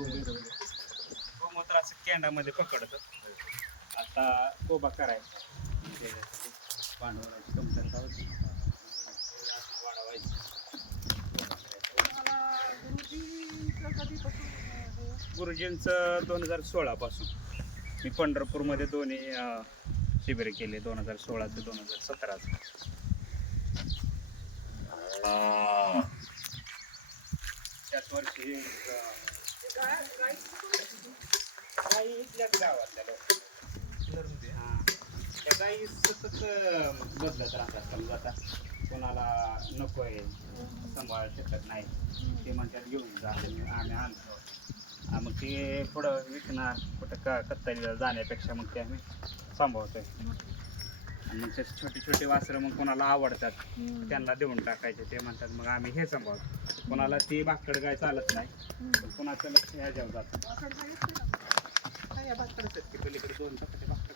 गोमूत्र असं केंडामध्ये पकडतं. आता कोबा करायचा, भांडवलाची कमतरता होती, वाढवायची. गुरुजींचं 2016 पासून मी पंढरपूरमध्ये दोन्ही शिबिर केले, 2016 ते 2017. त्याच वर्षी गाई इथल्याच गावातल्या लोक, त्या गाई सतत बदलत राहतात. समजा आता कोणाला नको आहे, सांभाळ शकत नाही, ते म्हणतात घेऊन जा, आम्ही आणतो. मग ते पुढं विकणार, कुठं कत्तलीला जाण्यापेक्षा मग ते आम्ही सांभाळतोय. आणि मग ते छोटे छोटे वासरं मग कोणाला आवडतात त्यांना देऊन टाकायचे. ते म्हणतात मग आम्ही हे सांभाळतो. कोणाला ती भाकड गाय चालत नाही, पण कोणाचं लक्ष ह्याच्यावर जातं. भाकडच आहेत की पलीकडे 2 चपात्या भाकड.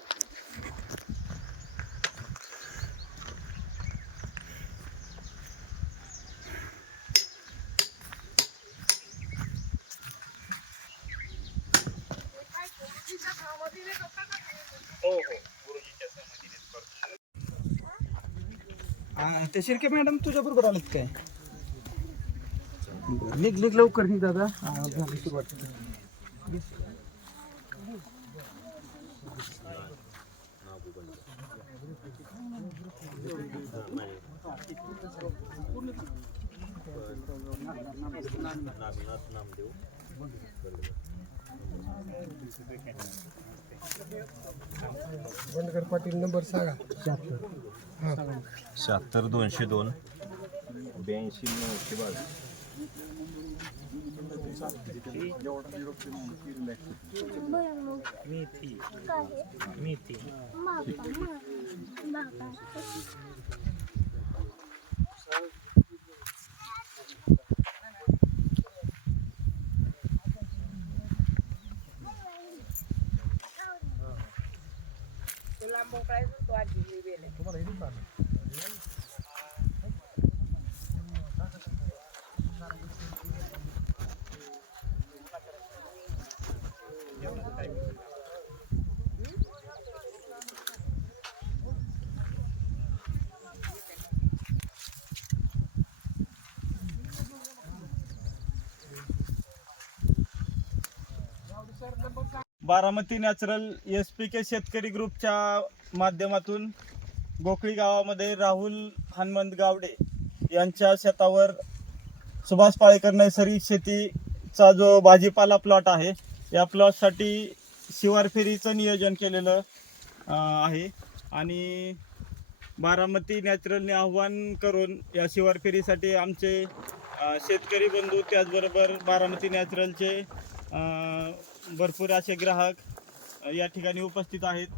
हो हो, गुरुजीच्या सहमतीनेच करतो. ते शिर्के मॅडम तुझ्या बरोबर आलेत काय? निघ लवकर निघ दादा. झाली सुरुवात. बंडकर पाटील नंबर सांगा. 76 202 82 922. मेथी बारामती नॅचरल SPK शेतकरी ग्रुपच्या माध्यमातून गोखळी गावामध्ये राहुल हनुमंत गावडे यांच्या शेतावर सुभाष पाळेकर नैसर्गिक शेतीचा जो भाजीपाला प्लॉट आहे, या प्लॉटसाठी शिवार फेरीचं नियोजन केलेलं आहे. आणि बारामती नॅचरलने आव्हान करून या शिवार फेरीसाठी आमचे शेतकरी बंधू, त्याचबरोबर बारामती नॅचरलचे भरपूर असे ग्राहक या ठिकाणी उपस्थित आहेत.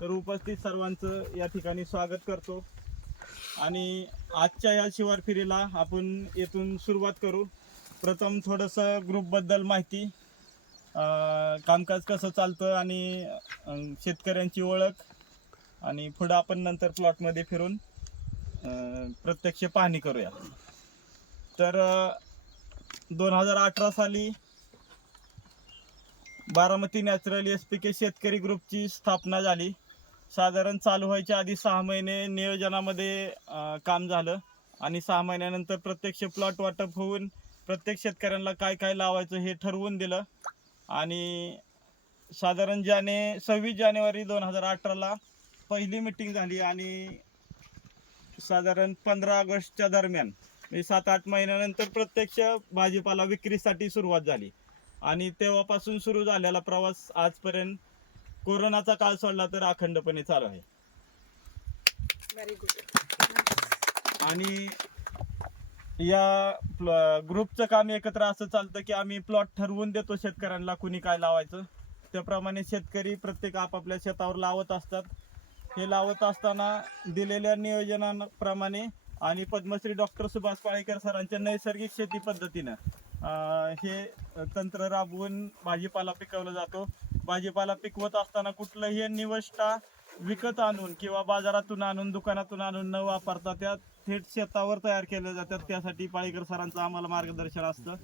तर उपस्थित सर्वांचं या ठिकाणी स्वागत करतो. आणि आजच्या या शिवार फेरीला आपण येथून सुरुवात करू. प्रथम थोडंसं ग्रुपबद्दल माहिती, कामकाज कसं चालतं आणि शेतकऱ्यांची ओळख, आणि पुढं आपण नंतर प्लॉटमध्ये फिरून प्रत्यक्ष पाहणी करूया. तर 2018 साली बारामती नॅचरल SPK शेतकरी ग्रुपची स्थापना झाली. साधारण चालू व्हायच्या आधी 6 महिने नियोजनामध्ये काम झालं आणि 6 महिन्यानंतर प्रत्यक्ष प्लॉट वाटप होऊन प्रत्येक शेतकऱ्यांना काय काय लावायचं हे ठरवून दिलं. आणि साधारण 26 जानेवारी 2018ला पहिली मीटिंग झाली आणि साधारण 15 ऑगस्टच्या दरम्यान, म्हणजे 7-8 महिन्यानंतर प्रत्यक्ष भाजीपाला विक्रीसाठी सुरुवात झाली. आणि तेव्हापासून सुरू झालेला प्रवास आजपर्यंत, कोरोनाचा काळ सोडला तर अखंडपणे चालू आहे. Very good. आणि या ग्रुपचं काम एकत्र असं चालतं की आम्ही प्लॉट ठरवून देतो शेतकऱ्यांना कुणी काय लावायचं, त्याप्रमाणे शेतकरी प्रत्येक आपापल्या शेतावर लावत असतात. हे लावत असताना दिलेल्या नियोजनाप्रमाणे आणि पद्मश्री डॉक्टर सुभाष पाळेकर सरांच्या नैसर्गिक शेती पद्धतीनं हे तंत्र राबवून भाजीपाला पिकवला जातो. भाजीपाला पिकवत असताना कुठलंही निविष्ठा विकत आणून किंवा बाजारातून आणून, दुकानातून आणून न वापरता त्या थेट शेतावर तयार केल्या जातात. त्यासाठी पाळेकर सरांचं आम्हाला मार्गदर्शन असतं.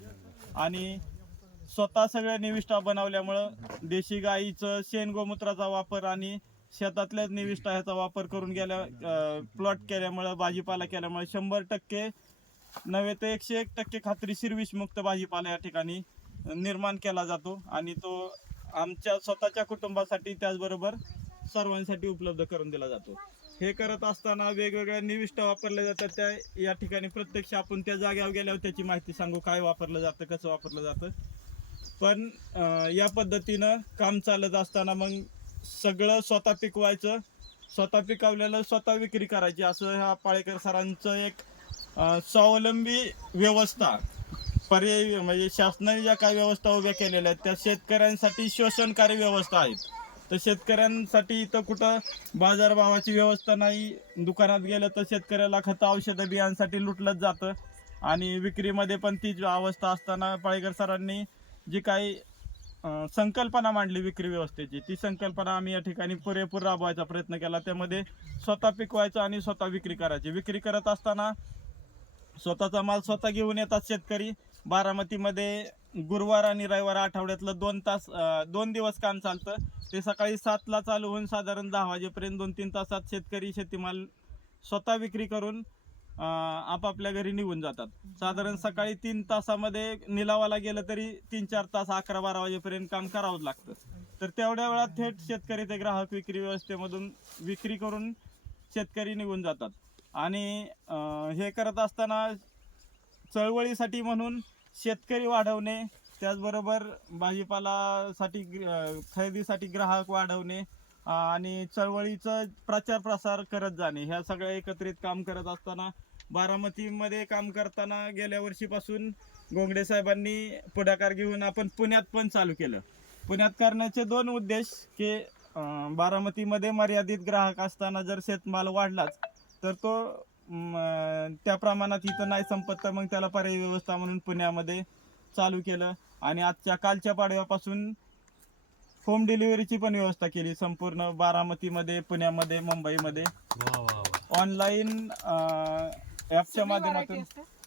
आणि स्वतः सगळ्या निविष्ठा बनवल्यामुळं देशी गाईचं शेण गोमूत्राचा वापर आणि शेतातल्या निविष्ठा ह्याचा वापर करून प्लॉट केल्यामुळं भाजीपाला केल्यामुळे 100% नव्हे तर 101% खात्रीशीर विषमुक्त भाजीपाला या ठिकाणी निर्माण केला जातो आणि तो आमच्या स्वतःच्या कुटुंबासाठी त्याचबरोबर सर्वांसाठी उपलब्ध करून दिला जातो. हे करत असताना वेगवेगळ्या निविष्ठा वापरल्या जातात. त्या या ठिकाणी प्रत्यक्ष आपण त्या जागेवर गेल्यावर त्याची माहिती सांगू, काय वापरलं जातं, कसं वापरलं जातं. पण या पद्धतीनं काम चालत असताना मग सगळं स्वतः पिकवायचं, स्वतः पिकवलेलं स्वतः विक्री करायची, असं ह्या पाळेकर सरांचं एक स्वावलंबी व्यवस्था पर्यायी म्हणजे शासनाने ज्या काही व्यवस्था उभ्या केलेल्या आहेत त्या शेतकऱ्यांसाठी शोषणकारी व्यवस्था आहेत. तर शेतकऱ्यांसाठी इथं कुठं बाजारभावाची व्यवस्था नाही. दुकानात गेलं तर शेतकऱ्याला खतं औषधं बियांसाठी लुटलंच जातं आणि विक्रीमध्ये पण तीच अवस्था असताना पाळेकर सरांनी जी काही संकल्पना मांडली विक्री व्यवस्थेची, ती संकल्पना आम्ही या ठिकाणी पुरेपूर राबवायचा प्रयत्न केला. त्यामध्ये स्वतः पिकवायचं आणि स्वतः विक्री करायची. विक्री करत असताना स्वतःचा माल स्वतः घेऊन येतात शेतकरी. बारामतीमध्ये गुरुवार आणि रविवार आठवड्यातलं 2 दिवस काम चालतं. ते सकाळी 7ला चालू होऊन साधारण 10 वाजेपर्यंत 2-3 तासात शेतकरी शेतीमाल स्वतः विक्री करून आपापल्या घरी निघून जातात. साधारण सकाळी 3 तासामध्ये निलावाला गेलं तरी 3-4 तास 11-12 वाजेपर्यंत काम करावंच लागतं. तर तेवढ्या वेळात थेट शेतकरी ते ग्राहक विक्री व्यवस्थेमधून विक्री करून शेतकरी निघून जातात. आणि हे करत असताना चळवळीसाठी म्हणून शेतकरी वाढवणे, त्याचबरोबर भाजीपालासाठी खरेदीसाठी ग्राहक वाढवणे आणि चळवळीचं प्रचार प्रसार करत जाणे, ह्या सगळ्या एकत्रित काम करत असताना बारामतीमध्ये काम करताना गेल्या वर्षीपासून गोंगडे साहेबांनी पुढाकार घेऊन आपण पुण्यात पण चालू केलं. पुण्यात करण्याचे 2 उद्देश की बारामतीमध्ये मर्यादित ग्राहक असताना जर शेतमाल वाढलाच तर तो त्या प्रमाणात इथं नाही संपत, तर मग त्याला पर्यायी व्यवस्था म्हणून पुण्यामध्ये चालू केलं. आणि कालच्या पाडव्यापासून होम डिलिव्हरीची पण व्यवस्था केली संपूर्ण बारामतीमध्ये, पुण्यामध्ये, मुंबईमध्ये. ऑनलाईन ॲपच्या माध्यमातून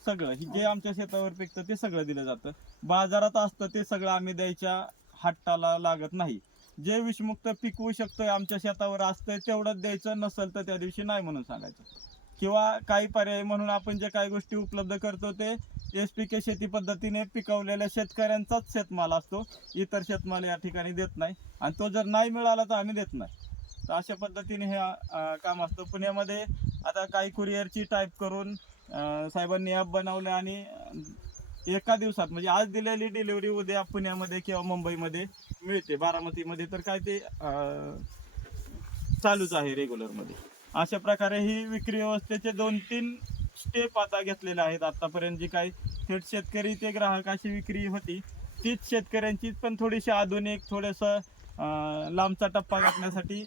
सगळं जे आमच्या शेतावर पिकतं ते सगळं दिलं जातं. बाजारात असतं ते सगळं आम्ही द्यायच्या हट्टाला लागत नाही. जे विषमुक्त पिकवू शकतोय आमच्या शेतावर असतंय तेवढंच द्यायचं, नसेल तर त्या दिवशी नाही म्हणून सांगायचं. किंवा काही पर्याय म्हणून आपण जे काही गोष्टी उपलब्ध करतो ते SPK शेती पद्धतीने पिकवलेल्या शेतकऱ्यांचाच शेतमाल असतो, इतर शेतमाल या ठिकाणी देत नाही. आणि तो जर नाही मिळाला तर आम्ही देत नाही. तर अशा पद्धतीने हे काम असतं. पुण्यामध्ये आता काही कुरिअरची टाईप करून साहेबांनी ॲप बनवलं आणि एका दिवसात म्हणजे आज दिलेली डिलिव्हरी उद्या पुण्यामध्ये किंवा मुंबईमध्ये मिळते. बारामतीमध्ये तर काय ते चालूच आहे रेग्युलरमध्ये. अशा प्रकारे ही विक्री व्यवस्थेचे 2-3 स्टेप आता घेतलेले आहेत. आतापर्यंत जी काही थेट शेतकरी ते ग्राहकाची विक्री होती तीच शेतकऱ्यांचीच, पण थोडीशी आधुनिक, थोडंसं लांबचा टप्पा गाठण्यासाठी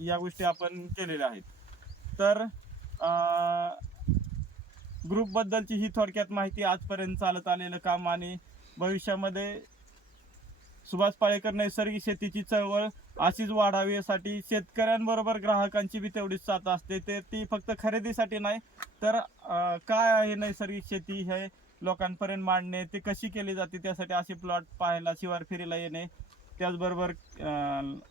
या गोष्टी आपण केलेल्या आहेत. तर ग्रुपबद्दलची ही थोडक्यात माहिती, आजपर्यंत चालत आलेलं काम आणि भविष्यामध्ये सुभाष पाळेकर नैसर्गिक शेतीची चळवळ अशीच वाढावी यासाठी शेतकऱ्यांबरोबर ग्राहकांची बी तेवढीच साथ असते. ती फक्त खरेदीसाठी नाही तर काय आहे नैसर्गिक शेती हे लोकांपर्यंत मांडणे, ते कशी केली जाते त्यासाठी असे प्लॉट पाहायला, शिवार फेरीला येणे, त्याचबरोबर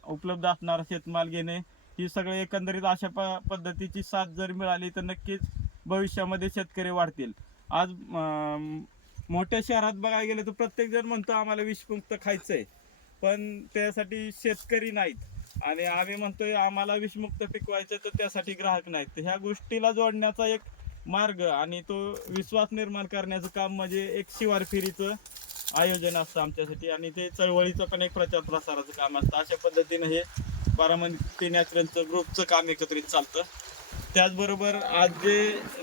उपलब्ध असणारा शेतमाल घेणे, ही सगळे एकंदरीत अशा पद्धतीची साथ जर मिळाली तर नक्कीच भविष्यामध्ये शेतकरी वाढतील. आज मोठ्या शहरात बघायला गेले तर प्रत्येक जण म्हणतो आम्हाला विषमुक्त खायचं आहे, पण त्यासाठी शेतकरी नाहीत. आणि आम्ही म्हणतोय आम्हाला विषमुक्त पिकवायचं तर त्यासाठी ग्राहक नाहीत. तर ह्या गोष्टीला जोडण्याचा एक मार्ग आणि तो विश्वास निर्माण करण्याचं काम म्हणजे एक शिवार फेरीचं आयोजन असतं आमच्यासाठी आणि ते चळवळीचं पण एक प्रचार प्रसाराचं काम असतं. अशा पद्धतीनं हे बारामती नॅचरलचं ग्रुपचं काम एकत्रित चालतं. त्याचबरोबर आज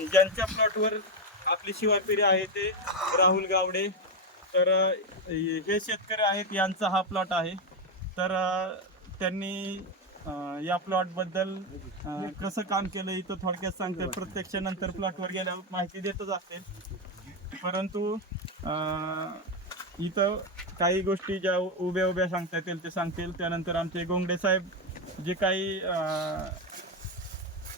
ज्यांच्या प्लॉटवर आपली शिवार फेरी आहे ते राहुल गावडे, तर हे शेतकरी आहेत, यांचा हा प्लॉट आहे. तर त्यांनी या प्लॉटबद्दल कसं काम केलं इथं थोडक्यात सांगते. प्रत्यक्ष नंतर प्लॉटवर गेल्यावर माहिती देतच असते, परंतु इथं काही गोष्टी ज्या उभ्या सांगता येतील ते सांगतील. त्यानंतर आमचे गोंगडे साहेब जे काही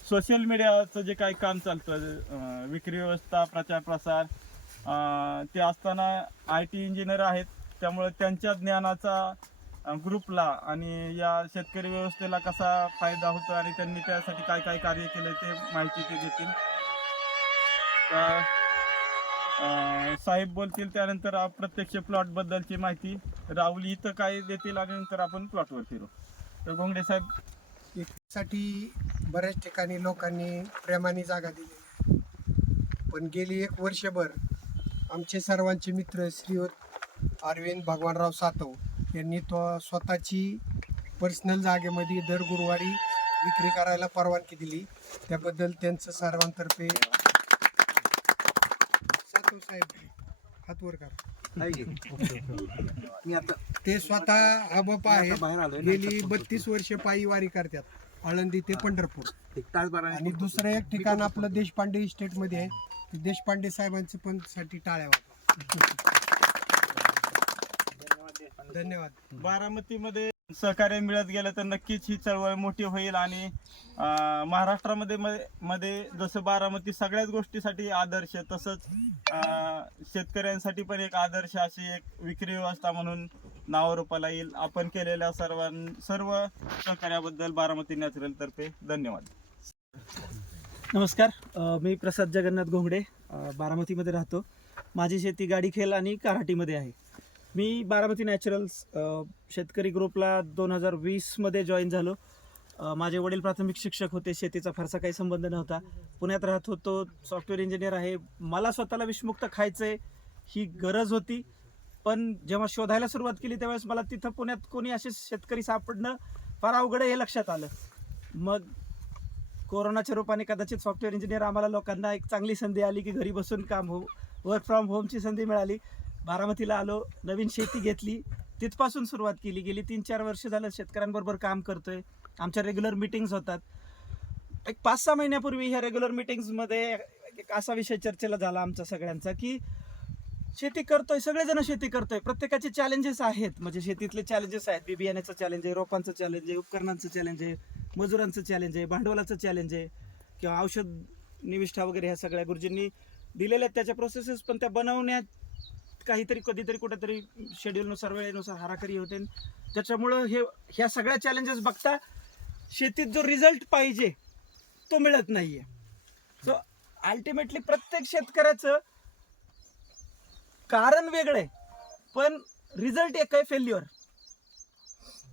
सोशल मीडियाचं जे काही काम चालतं, विक्री व्यवस्था, प्रचार प्रसार, ते असताना IT इंजिनियर आहेत. त्यामुळे त्यांच्या ज्ञानाचा ग्रुपला आणि या शेतकरी व्यवस्थेला कसा फायदा होतो आणि त्यांनी त्यासाठी काय काय कार्य केलं ते माहिती ते देतील. साहेब बोलतील, त्यानंतर प्रत्यक्ष प्लॉट बद्दलची माहिती राहुल इथं काय देतील आणि नंतर आपण प्लॉटवर फिरू. तर घोंगडे साहेब. साठी बऱ्याच ठिकाणी लोकांनी प्रेमाने जागा दिली, पण गेली 1 वर्षभर आमचे सर्वांचे मित्र श्रीयुत अरविंद भगवानराव सातव यांनी तो स्वतःची पर्सनल जागेमध्ये दर गुरुवारी विक्री करायला परवानगी दिली. त्याबद्दल त्यांचं सर्वांतर्फे सातव साहेब हात वर करा. ते स्वतः हबप आहेत, गेली 32 वर्षे पायी वारी करतात, आळंदी ते पंढरपूर. आणि दुसरं एक ठिकाण आपलं देशपांडे इस्टेट मध्ये आहे, ते देशपांडे साहेबांचं पण साठी टाळ्या वाजवा. धन्यवाद. बारामतीमध्ये सहकार्य मिळत गेलं तर नक्कीच ही चळवळ मोठी होईल आणि महाराष्ट्रामध्ये जसं बारामती सगळ्याच गोष्टीसाठी आदर्श, तसंच शेतकऱ्यांसाठी पण एक आदर्श अशी एक विक्री व्यवस्था म्हणून नावारूपाला येईल. आपण केलेल्या सर्व सहकार्याबद्दल बारामती नॅचरल तर्फे धन्यवाद. नमस्कार, मी प्रसाद जगन्नाथ घोंगडे, बारामतीमध्ये राहतो. माझी शेती गाडीखेल आणि कराटीमध्ये आहे. मी बारामती नॅचरल्स शेतकरी ग्रुपला 2020मध्ये जॉईन झालो. माझे वडील प्राथमिक शिक्षक होते, शेतीचा फारसा काही संबंध नव्हता. पुण्यात राहत होतो, सॉफ्टवेअर इंजिनियर आहे. मला स्वतःला विषमुक्त खायचं ही गरज होती, पण जेव्हा शोधायला सुरुवात केली त्यावेळेस मला तिथं पुण्यात कोणी असे शेतकरी सापडणं फार अवघड आहे हे लक्षात आलं. मग कोरोनाच्या रूपाने कदाचित सॉफ्टवेअर इंजिनियर आम्हाला लोकांना एक चांगली संधी आली की घरी बसून काम वर्क फ्रॉम होमची संधी मिळाली. बारामतीला आलो, नवीन शेती घेतली, तिथपासून सुरुवात केली. गेली 3-4 वर्ष झालं शेतकऱ्यांबरोबर काम करतोय. आमच्या रेग्युलर मिटिंग्स होतात. एक 5-6 महिन्यापूर्वी ह्या रेग्युलर मिटिंग्समध्ये एक असा विषय चर्चेला झाला आमच्या सगळ्यांचा की शेती करतोय, सगळेजण शेती करतोय, प्रत्येकाचे चॅलेंजेस आहेत. म्हणजे शेतीतले चॅलेंजेस आहेत, बियाण्याचं चॅलेंज आहे, रोपांचं चॅलेंज आहे, उपकरणांचं चॅलेंज आहे, मजुरांचं चॅलेंज आहे, भांडवलाचं चॅलेंज आहे, किंवा औषध निविष्ठा वगैरे ह्या सगळ्या गुरुजींनी दिलेल्या आहेत त्याच्या प्रोसेसेस. पण त्या बनवण्यात काहीतरी कधीतरी कुठेतरी शेड्यूलनुसार वेळेनुसार हाराकरी होते. त्याच्यामुळं ह्या सगळ्या चॅलेंजेस बघता शेतीत जो रिझल्ट पाहिजे तो मिळत नाहीये. सो अल्टिमेटली प्रत्येक शेतकऱ्याचं कारण वेगळं आहे, पण रिझल्ट एक आहे, फेल्युअर.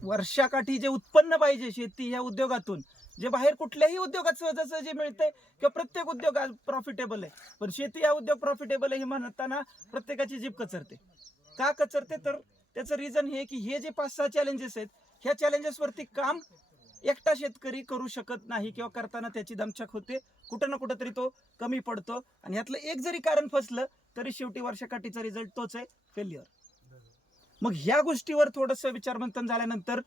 वर्षाकाठी जे उत्पन्न पाहिजे शेती ह्या उद्योगातून, जे बाहेर कुठल्याही उद्योगात सहजासहजी जे मिळतंय किंवा प्रत्येक उद्योग प्रॉफिटेबल आहे, पण शेती हा उद्योग प्रॉफिटेबल आहे हे म्हणताना प्रत्येकाची जीभ कचरते. का कचरते? तर त्याचं रिझन हे की हे जे 5-6 चॅलेंजेस आहेत, ह्या चॅलेंजेसवरती काम एकटा शेतकरी करू शकत नाही, किंवा करताना त्याची दमछाक होते, कुठं ना कुठं तरी तो कमी पडतो. आणि ह्यातलं एक जरी कारण फसलं तरी शेवटी वर्षाकाठीचा रिझल्ट तोच आहे, फेल्युअर. मग ह्या गोष्टीवर थोडंसं विचारमंथन झाल्यानंतर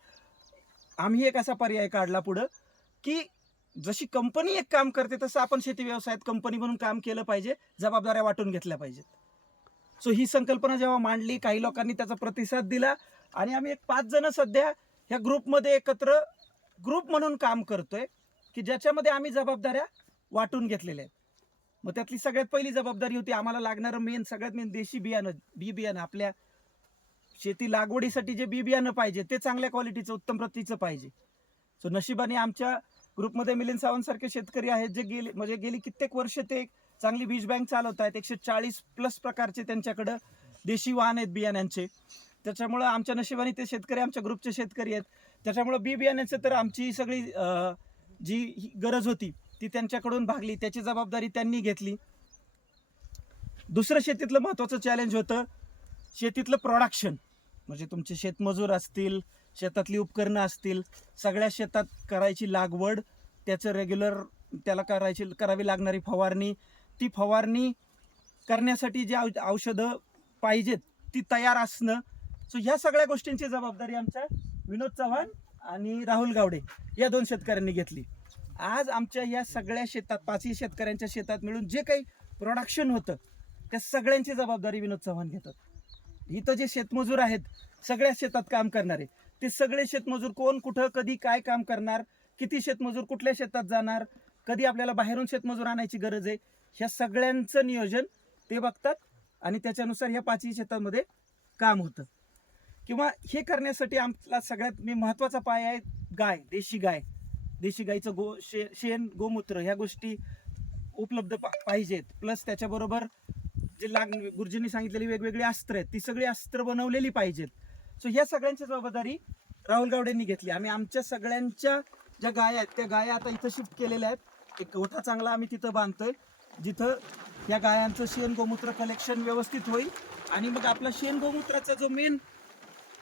आम्ही एक असा पर्याय काढला पुढं की जशी कंपनी एक काम करते तसं आपण शेती व्यवसायात कंपनी म्हणून काम केलं पाहिजे, जबाबदाऱ्या वाटून घेतल्या पाहिजेत. सो ही संकल्पना जेव्हा मांडली, काही लोकांनी त्याचा प्रतिसाद दिला आणि आम्ही एक 5 जण सध्या ह्या ग्रुपमध्ये एकत्र ग्रुप म्हणून काम करतोय की ज्याच्यामध्ये आम्ही जबाबदाऱ्या वाटून घेतलेल्या आहेत. मग त्यातली सगळ्यात पहिली जबाबदारी होती आम्हाला लागणारं सगळ्यात मेन देशी बियाणं. आपल्या शेती लागवडीसाठी जे बियाणं पाहिजे ते चांगल्या क्वालिटीचं, उत्तम प्रतीचं पाहिजे. सो नशिबाने आमच्या ग्रुपमध्ये मिलिंद सावंत सारखे शेतकरी आहेत जे गेली कित्येक वर्ष ते चांगली बीज बँक चालवत आहेत. 140+ प्रकारचे त्यांच्याकडं देशी वाहन आहेत बियाण्यांचे. त्याच्यामुळं आमच्या नशिबाने ते शेतकरी आमच्या ग्रुपचे शेतकरी आहेत. त्याच्यामुळं बियाण्याचं तर आमची सगळी जी गरज होती ती त्यांच्याकडून भागली, त्याची जबाबदारी त्यांनी घेतली. दुसरं शेतीतलं महत्त्वाचं चॅलेंज होतं शेतीतलं प्रोडक्शन. म्हणजे तुमचे शेतमजूर असतील, शेतातली उपकरणं असतील, सगळ्या शेतात करायची लागवड, त्याचं रेग्युलर त्याला करावी लागणारी फवारणी, ती फवारणी करण्यासाठी जी औषधं पाहिजेत ती तयार असणं. सो ह्या सगळ्या गोष्टींची जबाबदारी आमच्या विनोद चव्हाण आणि राहुल गावडे या 2 शेतकऱ्यांनी घेतली. आज आमच्या या सगळ्या शेतात 5ही शेतकऱ्यांच्या शेतात मिळून जे काही प्रोडक्शन होतं त्या सगळ्यांची जबाबदारी विनोद चव्हाण घेतात. इथं जे शेतमजूर आहेत, सगळ्या शेतात काम करणारे, ते सगळे शेतमजूर कोण कुठं कधी काय काम करणार, किती शेतमजूर कुठल्या शेतात जाणार, कधी आपल्याला बाहेरून शेतमजूर आणायची गरज आहे, ह्या सगळ्यांचं नियोजन ते बघतात आणि त्याच्यानुसार ह्या 5ही शेतामध्ये काम होतं. किंवा हे करण्यासाठी आमचा सगळ्यात महत्त्वाचा पाय आहे गाय, देशी गाय, देशी गाईचं शेण, गोमूत्र ह्या गोष्टी उपलब्ध पाहिजेत. प्लस त्याच्याबरोबर जे गुरुजींनी सांगितलेली वेगवेगळी अस्त्र आहेत, ती सगळी अस्त्र बनवलेली पाहिजेत. सो ह्या सगळ्यांची जबाबदारी राहुल गावडेंनी घेतली. आम्ही आमच्या सगळ्यांच्या ज्या गाय आहेत त्या गाया आता इथं शिफ्ट केलेल्या आहेत. एक गोठा चांगला आम्ही तिथं बांधतोय, जिथं या गायांचं शेण गोमूत्र कलेक्शन व्यवस्थित होईल. आणि मग आपला शेण गोमूत्राचा जो मेन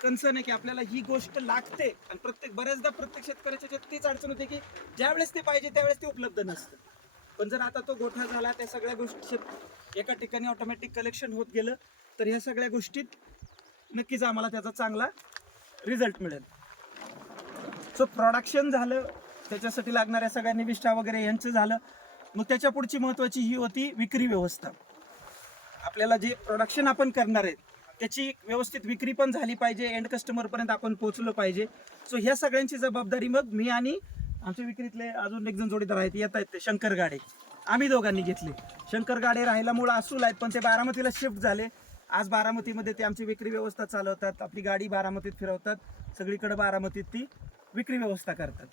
कन्सर्न आहे की आपल्याला ही गोष्ट लागते, आणि बऱ्याचदा प्रत्येक शेतकऱ्याच्या ह्याच्यात तीच अडचण होते की ज्यावेळेस ते पाहिजे त्यावेळेस ते उपलब्ध नसतं. पण जर आता तो गोठा झाला, त्या सगळ्या गोष्टी एका ठिकाणी ऑटोमॅटिक कलेक्शन होत गेलं तर ह्या सगळ्या गोष्टीत नक्कीच आम्हाला त्याचा चांगला रिझल्ट मिळेल. सो प्रोडक्शन झालं, त्याच्यासाठी लागणाऱ्या सगळ्या निविष्ठा वगैरे यांचं झालं. मग त्याच्या पुढची महत्त्वाची ही होती विक्री व्यवस्था. आपल्याला जे प्रोडक्शन आपण करणार आहेत त्याची व्यवस्थित विक्री पण झाली पाहिजे, एंड कस्टमरपर्यंत आपण पोहोचलो पाहिजे. सो ह्या सगळ्यांची जबाबदारी मग मी आणि आमच्या विक्रीतले अजून एक जण जोडीदार आहेत, येत आहेत ते शंकर गाडे, आम्ही दोघांनी घेतले. शंकर गाडे राहायला मूळ असूल आहेत, पण ते बारामतीला शिफ्ट झाले. आज बारामतीमध्ये ते आमची विक्री व्यवस्था चालवतात, आपली गाडी बारामतीत फिरवतात, सगळीकडे बारामतीत ती विक्री व्यवस्था करतात.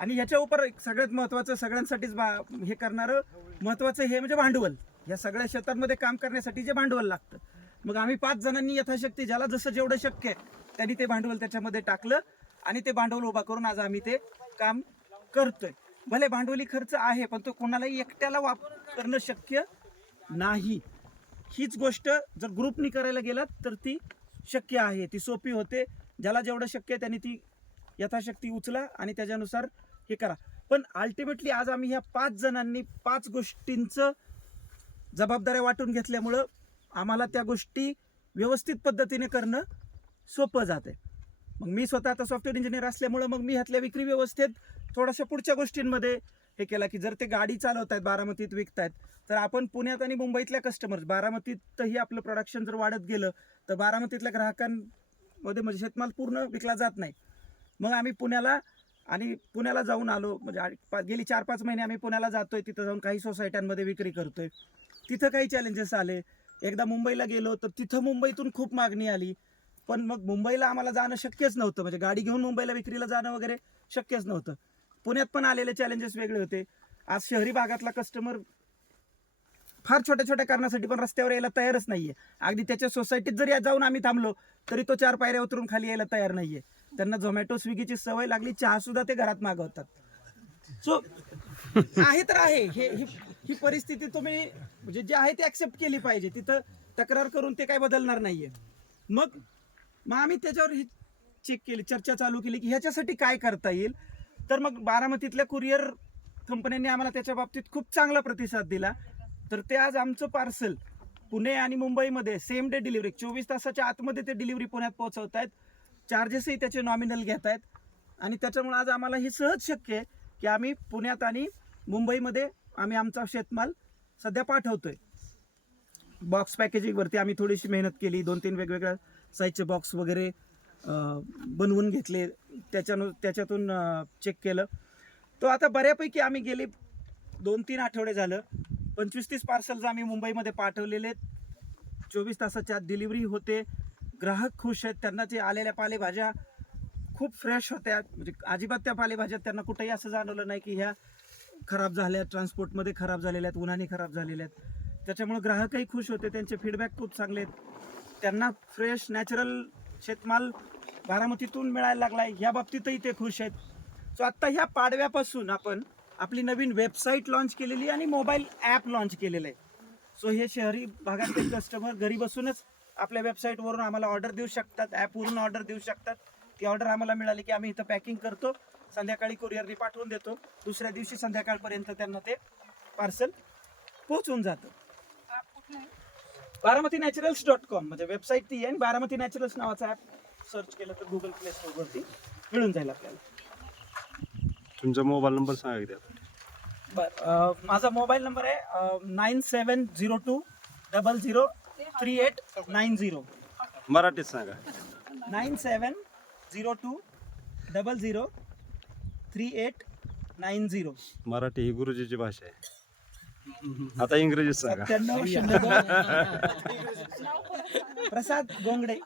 आणि ह्याच्या उपर सगळ्यात महत्त्वाचं, सगळ्यांसाठीच हे करणारं महत्त्वाचं हे म्हणजे भांडवल. या सगळ्या शेतांमध्ये काम करण्यासाठी जे भांडवल लागतं, मग आम्ही 5 जणांनी यथाशक्ती ज्याला जसं जेवढं शक्य आहे त्यांनी ते भांडवल त्याच्यामध्ये टाकलं आणि ते भांडवल उभा करून आज आम्ही ते काम करतोय. भले भांडवली खर्च आहे, पण तो कोणालाही एकट्याला करणं शक्य नाही. हीच गोष्ट जर ग्रुपनी करायला गेलात तर ती शक्य आहे, ती सोपी होते. ज्याला जेवढं शक्य आहे त्यांनी ती यथाशक्ती उचला आणि त्याच्यानुसार हे करा. पण अल्टिमेटली आज आम्ही ह्या 5 जणांनी 5 गोष्टींचं जबाबदाऱ्या वाटून घेतल्यामुळं आम्हाला त्या गोष्टी व्यवस्थित पद्धतीने करणं सोपं जाते. मग मी स्वतः आता सॉफ्टवेअर इंजिनियर असल्यामुळं मग मी ह्यातल्या विक्री व्यवस्थेत थोड्याशा पुढच्या गोष्टींमध्ये हे केला की जर ते गाडी चालवत आहेत, बारामतीत विकतायत, तर आपण पुण्यात आणि मुंबईतल्या कस्टमर्स, बारामतीतही आपलं प्रोडक्शन जर वाढत गेलं तर बारामतीतल्या ग्राहकांमध्ये म्हणजे शेतमाल पूर्ण विकला जात नाही. मग आम्ही पुण्याला जाऊन आलो, म्हणजे गेली 4-5 महिने आम्ही पुण्याला जातोय, तिथं जाऊन काही सोसायट्यांमध्ये विक्री करतोय. तिथं काही चॅलेंजेस आले. एकदा मुंबईला गेलो तर तिथं मुंबईतून खूप मागणी आली, पण मग मुंबईला आम्हाला जाणं शक्यच नव्हतं, म्हणजे गाडी घेऊन मुंबईला विक्रीला जाणं वगैरे शक्यच नव्हतं. पुण्यात पण आलेले चॅलेंजेस वेगळे होते. आज शहरी भागातला कस्टमर फार छोट्या छोट्या कारणासाठी पण रस्त्यावर यायला तयारच नाहीये. अगदी त्याच्या सोसायटीत जरी जाऊन आम्ही थांबलो तरी तो 4 पायऱ्या उतरून खाली यायला तयार नाहीये. त्यांना झोमॅटो स्विगीची सवय लागली, चहा सुद्धा ते घरात मागवतात. सो आहे तर आहे, ही परिस्थिती तुम्ही म्हणजे जे आहे ते ऍक्सेप्ट केली पाहिजे. तिथं तक्रार करून ते काय बदलणार नाहीये. मग आम्ही त्याच्यावर ही चर्चा चालू केली की ह्याच्यासाठी काय करता येईल. तर मग बारामतीतल्या कुरिअर कंपन्यांनी आम्हाला त्याच्या बाबतीत खूप चांगला प्रतिसाद दिला. तर ते आज आमचं पार्सल पुणे आणि मुंबईमध्ये सेम डे डिलिव्हरी 24 तासाच्या आतमध्ये ते डिलिव्हरी पुण्यात पोहोचवत आहेत. चार्जेसही त्याचे नॉमिनल घेत आहेत. आणि त्याच्यामुळे आज आम्हाला हे सहज शक्य आहे की आम्ही पुण्यात आणि मुंबईमध्ये आम्ही आमचा शेतमाल सध्या पाठवतोय. बॉक्स पॅकेजिंगवरती आम्ही थोडीशी मेहनत केली. 2-3 वेगवेगळ्या साईजचे बॉक्स वगैरे बनवून घेतले, त्याच्यातून चेक केलं. तो आता बऱ्यापैकी आम्ही गेले 2-3 आठवडे झालं 25-30 पार्सल्स आम्ही मुंबईमध्ये पाठवलेले. 24 तासाच्या आत डिलिव्हरी होते. ग्राहक खुश आहेत. त्यांना जे आलेल्या पालेभाज्या खूप फ्रेश होत्या, म्हणजे अजिबात त्या पालेभाज्या त्यांना कुठेही असं जाणवलं नाही की ह्या खराब झाल्या, ट्रान्सपोर्टमध्ये खराब झालेल्या आहेत, उन्हाने खराब झालेल्या आहेत. त्याच्यामुळे ग्राहकही खुश होते. त्यांचे फीडबॅक खूप चांगले आहेत. त्यांना फ्रेश नॅचरल शेतमाल बारामतीतून मिळायला लागलाय, ह्या बाबतीतही ते खुश आहेत. सो आत्ता ह्या पाडव्यापासून आपण आपली नवीन वेबसाईट लॉन्च केलेली आणि मोबाईल ॲप लॉन्च केलेलं आहे. सो हे शहरी भागातील कस्टमर घरी बसूनच आपल्या वेबसाईटवरून आम्हाला ऑर्डर देऊ शकतात, ॲपवरून ऑर्डर देऊ शकतात. ती ऑर्डर आम्हाला मिळाली की आम्ही इथं पॅकिंग करतो, संध्याकाळी कुरिअरने पाठवून देतो. दुसऱ्या दिवशी संध्याकाळपर्यंत त्यांना ते पार्सल पोहोचून जातं. baramati-naturals.com म्हणजे वेबसाईट ती आहे. आणि बारामती नॅचरल्स नावाचा ॲप सर्च केलं तर गुगल प्ले स्टोअरवरती मिळून जाईल आपल्याला. तुमचा मोबाईल नंबर सांगा की त्यात. बरं, माझा मोबाईल नंबर आहे 9702 003890. मराठीत सांगा. 9702 003890. मराठी ही गुरुजीची भाषा आहे. आता इंग्रजीत सांगा. 9702 प्रसाद गोंगडे.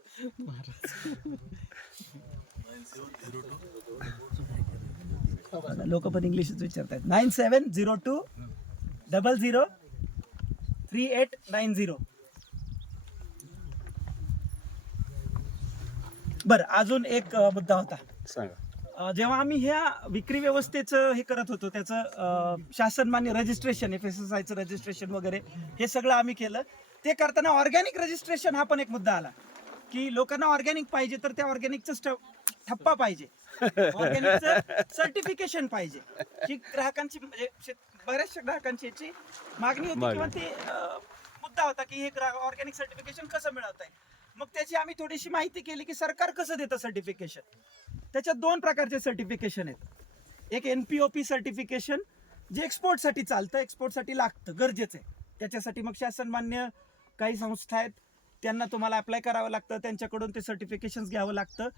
लोक पण इंग्लिशच विचारतात. 9702003890. बर, अजून एक मुद्दा होता. सांगा. जेव्हा आम्ही ह्या विक्री व्यवस्थेचं हे करत होतो, त्याचं शासनमान्य रजिस्ट्रेशन, FSSAIचं रजिस्ट्रेशन वगैरे हे सगळं आम्ही केलं. ते करताना ऑर्गॅनिक रजिस्ट्रेशन हा पण एक मुद्दा आला की लोकांना ऑर्गॅनिक पाहिजे तर त्या ऑर्गॅनिकचं ठप्पा पाहिजे, ऑर्गॅनिकचं सर्टिफिकेशन पाहिजे. ही ग्राहकांची म्हणजे बऱ्याचशा ग्राहकांची याची मागणी होती किंवा ते मुद्दा होता की हे ऑर्गॅनिक सर्टिफिकेशन कसं मिळवता येईल. मग त्याची आम्ही थोडीशी माहिती केली की सरकार कसं देतं सर्टिफिकेशन. त्याच्यात 2 प्रकारचे सर्टिफिकेशन आहेत. एक NPOP सर्टिफिकेशन जे एक्सपोर्टसाठी चालतं, एक्सपोर्टसाठी लागतं, गरजेचं आहे. त्याच्यासाठी मग शासनमान्य काही संस्था आहेत, त्यांना तुम्हाला अप्लाय करावं लागतं, त्यांच्याकडून ते सर्टिफिकेशन घ्यावं लागतं,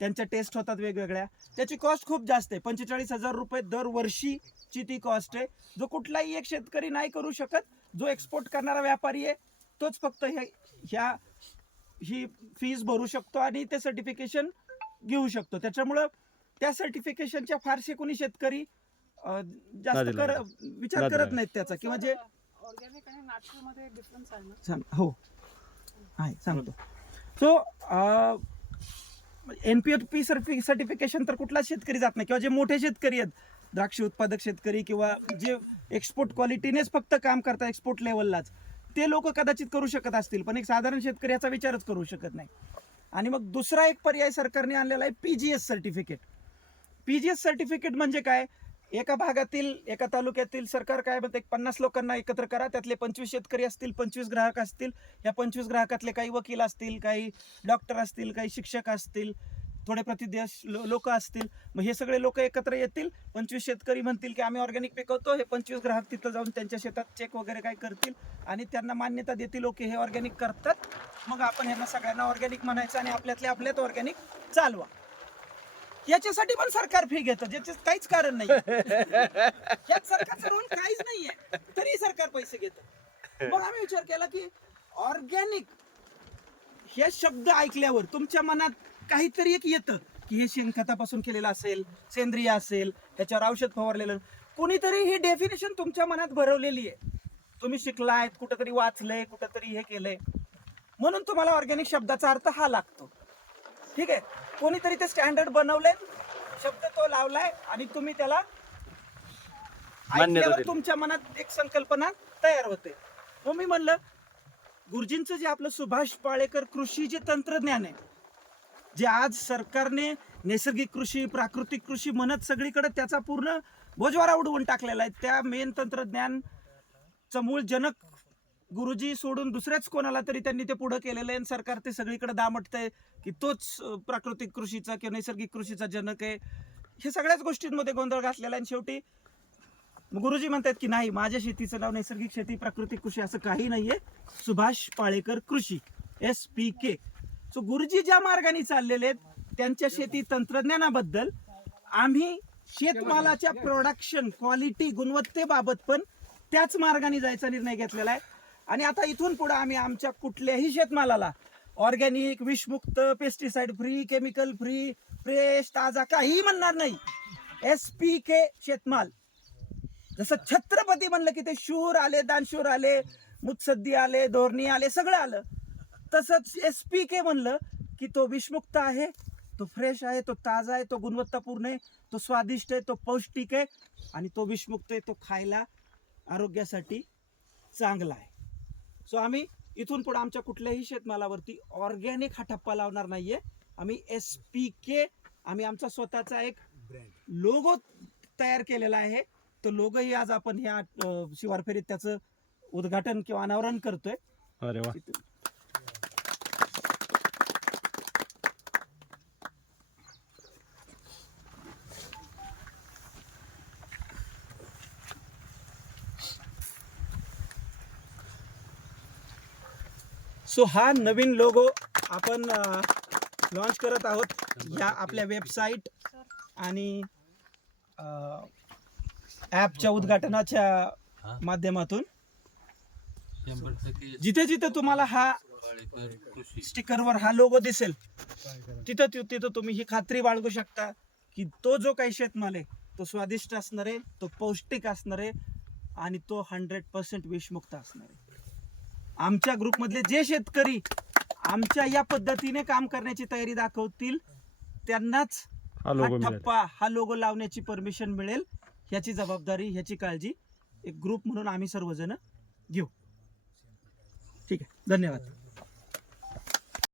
त्यांच्या टेस्ट होतात वेगवेगळ्या. त्याची कॉस्ट खूप जास्त आहे, 45,000 रुपये दरवर्षीची ती कॉस्ट आहे. जो कुठलाही एक शेतकरी नाही करू शकत. जो एक्सपोर्ट करणारा व्यापारी आहे तोच फक्त ही फीस भरू शकतो आणि ते सर्टिफिकेशन घेऊ शकतो. त्याच्यामुळं त्या सर्टिफिकेशनच्या फारसे कोणी शेतकरी जास्त विचार करत नाहीत त्याचा, किंवा जे ऑर्गॅनिक आणि नॅचरल मध्ये डिफरन्स आहे ना? हो आहे, सांगतो. सो NPOP सर्टिफिकेशन तर कुठला शेतकरी जात नाही, किंवा जे मोठे शेतकरी आहेत, द्राक्ष उत्पादक शेतकरी किंवा जे एक्सपोर्ट क्वालिटीनेच फक्त काम करतात एक्सपोर्ट लेवललाच, ते लोक कदाचित करू शकत असतील, पण एक साधारण शेतकरी याचा विचारच करू शकत नाही. आणि मग दुसरा एक पर्याय सरकारने आणलेला आहे PGS सर्टिफिकेट. PGS सर्टिफिकेट म्हणजे काय? एका भागातील, एका तालुक्यातील सरकार काय म्हणते, 50 लोकांना एकत्र करा, त्यातले 25 शेतकरी असतील, 25 ग्राहक असतील, या 25 ग्राहकातले काही वकील असतील, काही डॉक्टर असतील, काही शिक्षक असतील, थोडे प्रतिदेश लोक असतील. मग हे सगळे लोक एकत्र येतील, 25 शेतकरी म्हणतील की आम्ही ऑर्गॅनिक पिकवतो, हे 25 ग्राहक तिथं जाऊन त्यांच्या शेतात चेक वगैरे काय करतील आणि त्यांना मान्यता देतील, ओके हे ऑर्गॅनिक करतात, मग आपण ह्यांना सगळ्यांना ऑर्गॅनिक म्हणायचं आणि आपल्यात ऑर्गॅनिक चालवा. याच्यासाठी पण सरकार फी घेतं, ज्याचं काहीच कारण नाही. यात सरकारचा रोल काहीच नाहीये, तरी सरकार पैसे घेतं. मग आम्ही विचार केला की ऑर्गॅनिक हे शब्द ऐकल्यावर तुमच्या मनात काहीतरी एक येतं की हे शेणखतापासून केलेलं असेल, सेंद्रिय असेल, त्याच्यावर औषध फवारलेलं. कोणीतरी ही डेफिनेशन तुमच्या मनात भरवलेली आहे, तुम्ही शिकलायत, कुठंतरी वाचलंय, कुठंतरी हे केलंय, म्हणून तुम्हाला ऑर्गॅनिक शब्दाचा अर्थ हा लागतो. ठीक आहे, कोणीतरी ते स्टँडर्ड बनवलंय, शब्द तो लावलाय आणि तुम्ही त्याला ऐकल्यावर तुमच्या मनात एक संकल्पना तयार होते. मग मी म्हणलं गुरुजींचं जे आपलं सुभाष पाळेकर कृषी जे तंत्रज्ञान आहे, जे आज सरकारने नैसर्गिक कृषी, प्राकृतिक कृषी म्हणत सगळीकडे त्याचा पूर्ण बोजवारा उडवून टाकलेला आहे, त्या मेन तंत्रज्ञानचं मूळ जनक गुरुजी सोडून दुसऱ्याच कोणाला तरी त्यांनी ते पुढं केलेलं आहे आणि सरकार ते सगळीकडे दामटतंय की तोच प्राकृतिक कृषीचा किंवा नैसर्गिक कृषीचा जनक आहे. हे सगळ्याच गोष्टींमध्ये गोंधळ घातलेला आहे. आणि शेवटी गुरुजी म्हणतात की नाही, माझ्या शेतीचं नाव नैसर्गिक शेती, प्राकृतिक कृषी असं काही नाहीये, सुभाष पाळेकर कृषी, SPK. सो गुरुजी ज्या मार्गाने चाललेले आहेत त्यांच्या शेती तंत्रज्ञानाबद्दल आम्ही शेतमालाच्या प्रोडक्शन क्वालिटी, गुणवत्तेबाबत पण त्याच मार्गाने जायचा निर्णय घेतलेला आहे. आणि आता इथून पुढे आम्ही आमच्या कुठल्याही शेतमालाला ऑर्गॅनिक, विषमुक्त, pesticide free, chemical free, fresh, ताजा काही म्हणणार नाही. SPK शेतमाल. जसं छत्रपती म्हणलं की ते शूर आले, दानशूर आले, मुत्सद्दी आले, धोरणी आले, सगळं आलं. तसंच SPK म्हणलं की तो विषमुक्त आहे, तो फ्रेश आहे, तो ताजा आहे, तो गुणवत्तापूर्ण आहे, तो स्वादिष्ट आहे, तो पौष्टिक आहे आणि तो विषमुक्त आहे, तो खायला आरोग्यासाठी चांगला आहे. सो आम्ही इथून पुढे आमच्या कुठल्याही शेतमालावरती ऑर्गॅनिक हा ठप्पा लावणार नाहीये. आम्ही SPK, आम्ही आमचा स्वतःचा एक लोगो तयार केलेला आहे. तो लोगोही आज आपण ह्या शिवार फेरीत त्याचं उद्घाटन किंवा अनावरण करतोय. अरे वा. सो हा नवीन लोगो आपण लॉन्च करत आहोत या आपल्या वेबसाईट आणि ॲपच्या उद्घाटनाच्या माध्यमातून जिथे जिथे तुम्हाला हा स्टिकरवर हा लोगो दिसेल तिथं तिथं तुम्ही ही खात्री बाळगू शकता की तो जो काही शेतमाल आहे तो स्वादिष्ट असणार आहे, तो पौष्टिक असणार आहे आणि तो 100% विषमुक्त असणार आहे. आमच्या ग्रुपमधले जे शेतकरी आमच्या या पद्धतीने काम करण्याची तयारी दाखवतील त्यांनाच हा लोगो हा मिळेल. ठप्पा हा लोगो लावण्याची परमिशन मिळेल. ह्याची जबाबदारी ह्याची काळजी एक ग्रुप म्हणून आम्ही सर्वजण घेऊ. ठीक आहे, धन्यवाद.